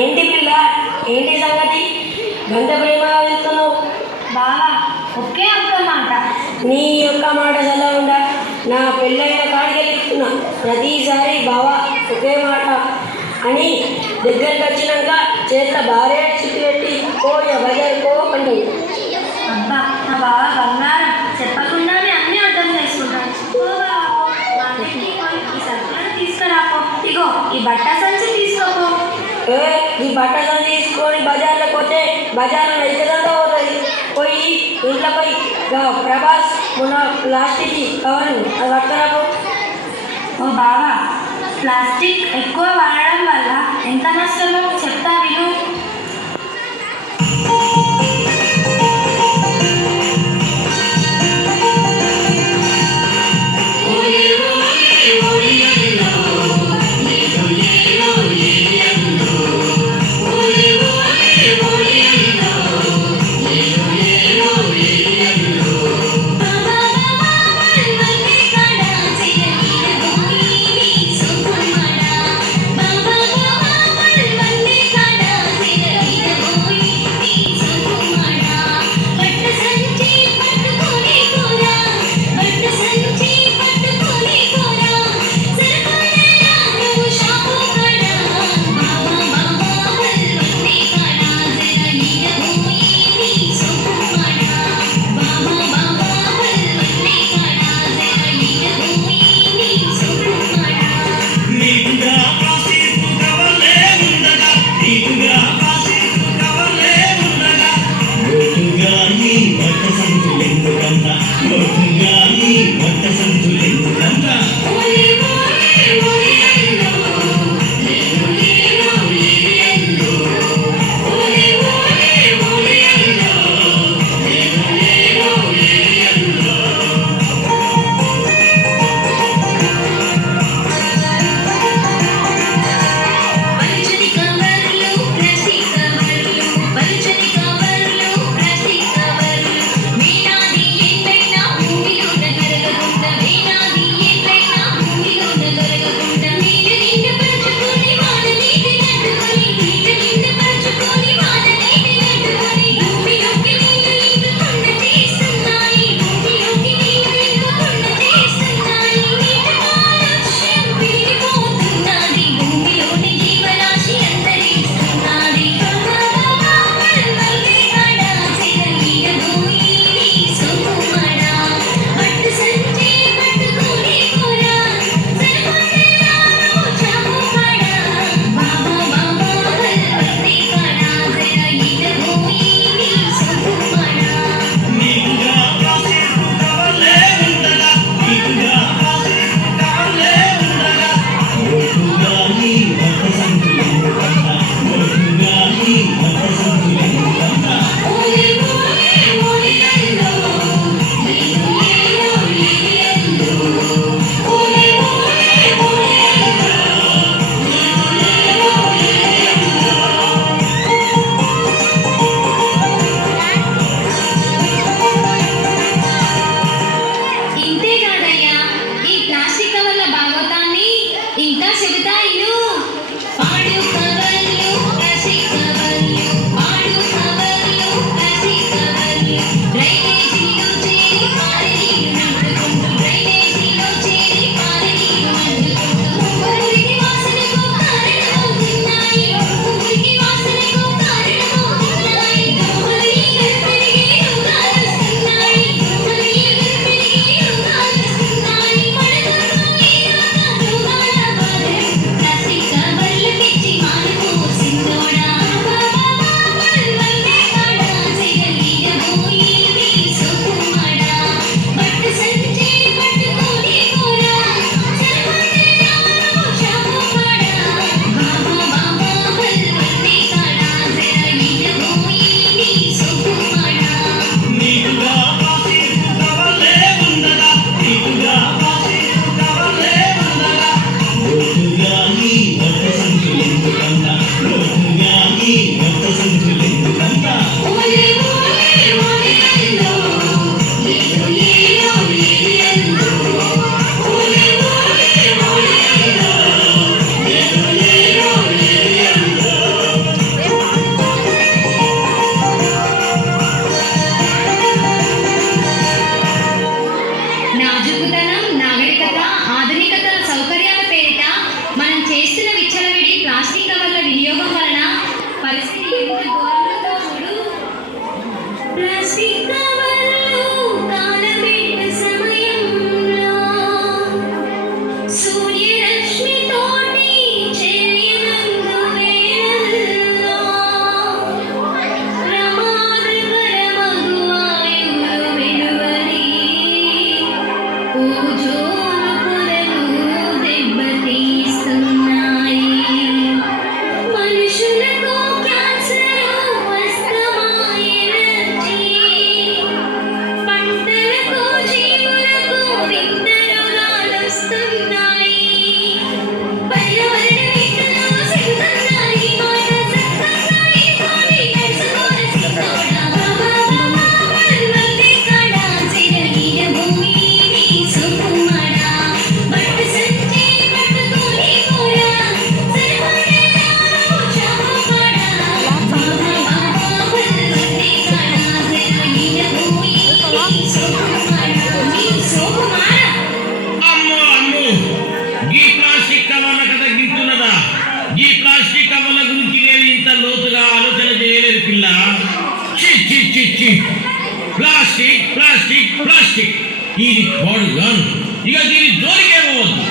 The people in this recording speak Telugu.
ఏంటి పిల్ల, ఏంటి సంగతి? గంట ప్రేమ వెళ్తున్నావు బావా, ఒకే ఒక్క మాట. నీ యొక్క మాట చల్ల ఉండా. నా పెళ్ళైన కాడికి వెళ్తున్నా ప్రతిసారి బావా ఒకే మాట అని దగ్గరికి వచ్చినాక చేత భార్య చుట్టు పెట్టి కోయ బజారుకో అంటూ. అబ్బా, నా బావ బంగారం, చెప్పకుండానే అన్నీ అర్థం చేసుకుంటాను. ఈ సరుకులను తీసుకురాపో. ఇగో ఈ బట్ట సంచి తీసుకోపో. ఈ బట్టలు తీసుకొని బజార్లో పోతే బజార్లో ఎక్కడంతా పోతుంది. పోయి ఇంట్లో పోయి ప్రభాస్ మొన్న ప్లాస్టిక్ కవర్ అది పట్టుకురాపో. ఓ బావా, ప్లాస్టిక్ ఎక్కువ వాడడం వల్ల ఎంత నష్టమో చెప్తా విను. Bye. ప్లాస్టిక్ కవర్ల గురించి నేను ఇంత లోతుగా ఆలోచన చేయలేదు పిల్ల. చి చి చి చి ప్లాస్టిక్ ప్లాస్టిక్ ప్లాస్టిక్ ఇది పాడుగాను. ఇక దీని జోలికేమవద్దు.